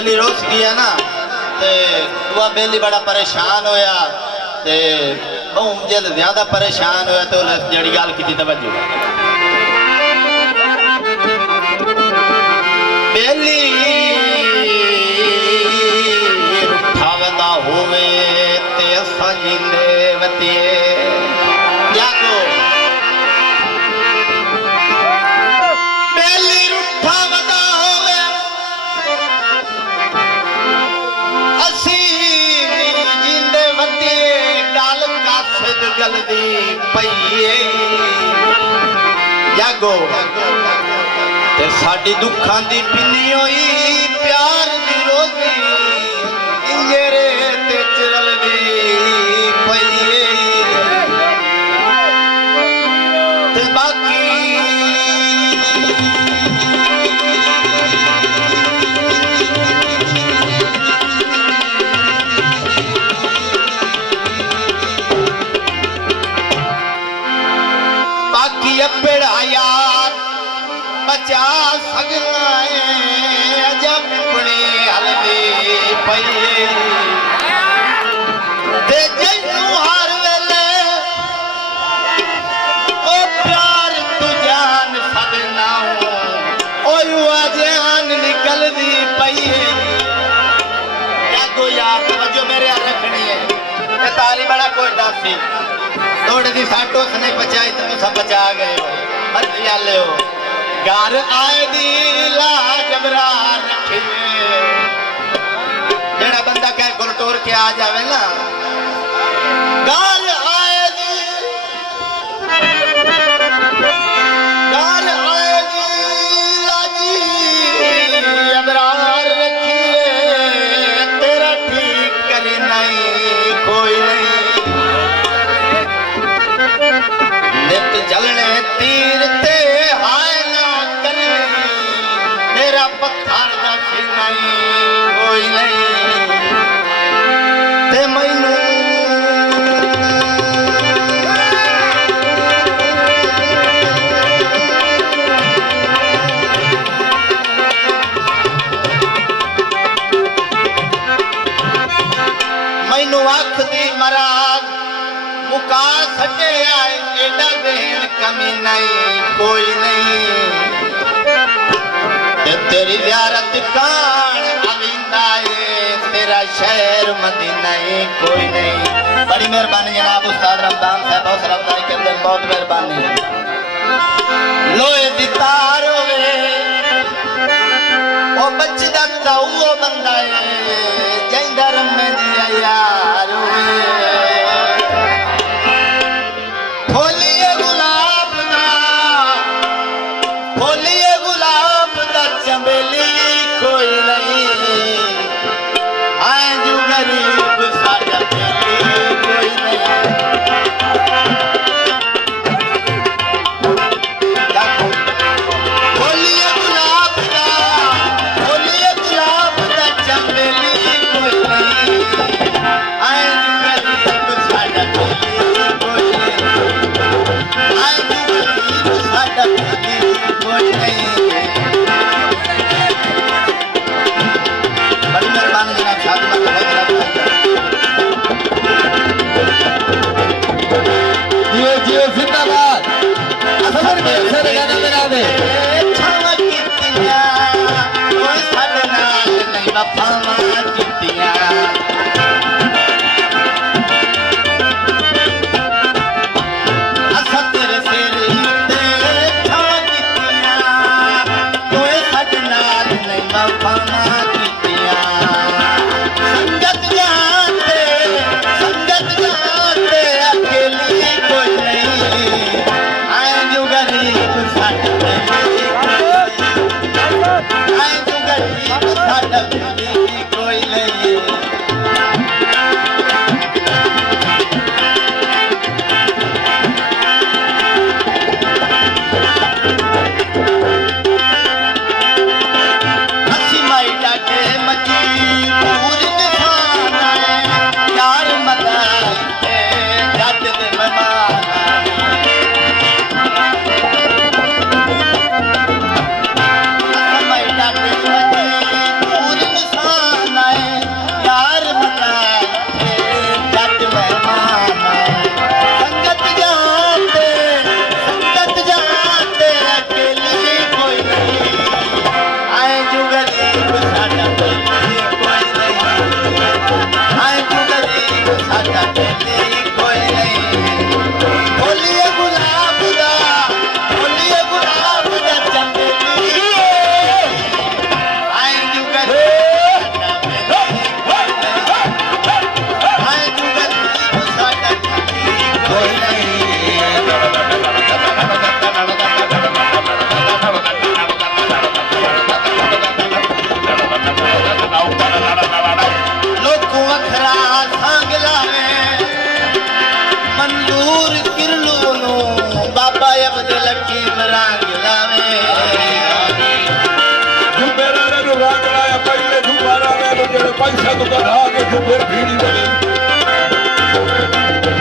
बेली रुस गया ना ते वह बेली बड़ा परेशान होया ते बहुत जल्द ज्यादा परेशान होया तो जड़ी गल की तवज्जो बेली उठावदा होवे ते असां जींदे वतिए जागो बेली उठावदा होवे असी जींदे वतिए गल कासिद गलदी पईए जागो ते साडी दुखां दी पिन्नी होई प्यार दी रोजी इंजेरे ते चरलदी पईए ते बाकी बाकी अपड़ा यार बचा सकना है अजब पिपणी हलदी पईए ते जैनू हर वेले ओ प्यार तू जान सकना ओ युवा जान निकलदी पईए जागो यार तवज्जो मेरे हाथ रखनी है ये ताली बड़ा कोई दासी थोड़ी दी साटो सने बचाई तो सब बचा गए हो मत ले हो घर आए दी लाजबरा रखिए जेड़ा बंदा कह गुल तोड़ के आ जावे ना घर आए दी लाजी अबरार रखिए तेरा ठीक करे नहीं कोई नहीं नित जलने तीर ते हाय ना करे मेरा पत्थर दा नहीं कोई नहीं ते मैनू मैनू अख दी मराद मुका सके आए एडा देन कमी नहीं कोई नहीं तेरी ज़ियारत कान अविंदा है तेरा शहर मदीना है कोई नहीं बड़ी मेहरबानी जनाब उस्ताद रमजान साहब बहुत रमजान के अंदर बहुत मेहरबानी लोहे दी तार होवे ओ बचदा ता वो बंदा है जैंदा रमे दी यार होवे चमेली कोई नहीं आए जो गरीब साडा कोई नहीं बोलिए गुलाब दा चमेली कोई नहीं आए जो गरीब साडा कोई नहीं आए जो गरीब साडा कोई नहीं पैसा तो बढ़ा के तो फिर भीड़ी बनी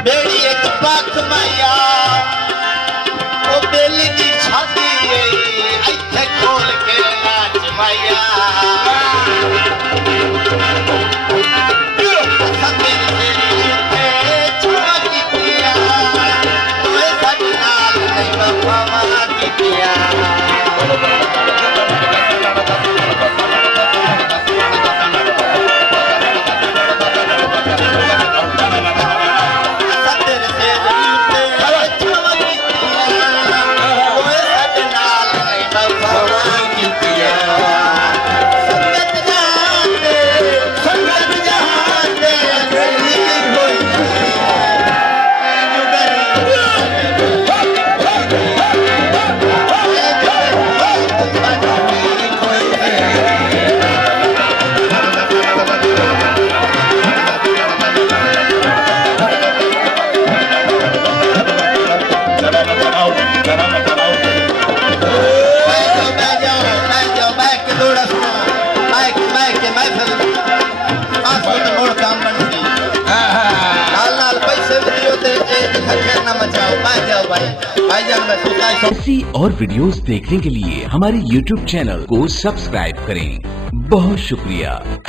बेड़ी एक पख मैया ओ बेली दी छाती ऐथे खोल के नाच मैया सतेर तेरी ते चमकी पिया तोए सजनाल नहीं बफावा की पिया ऐसी और वीडियोस देखने के लिए हमारे YouTube चैनल को सब्सक्राइब करें। बहुत शुक्रिया।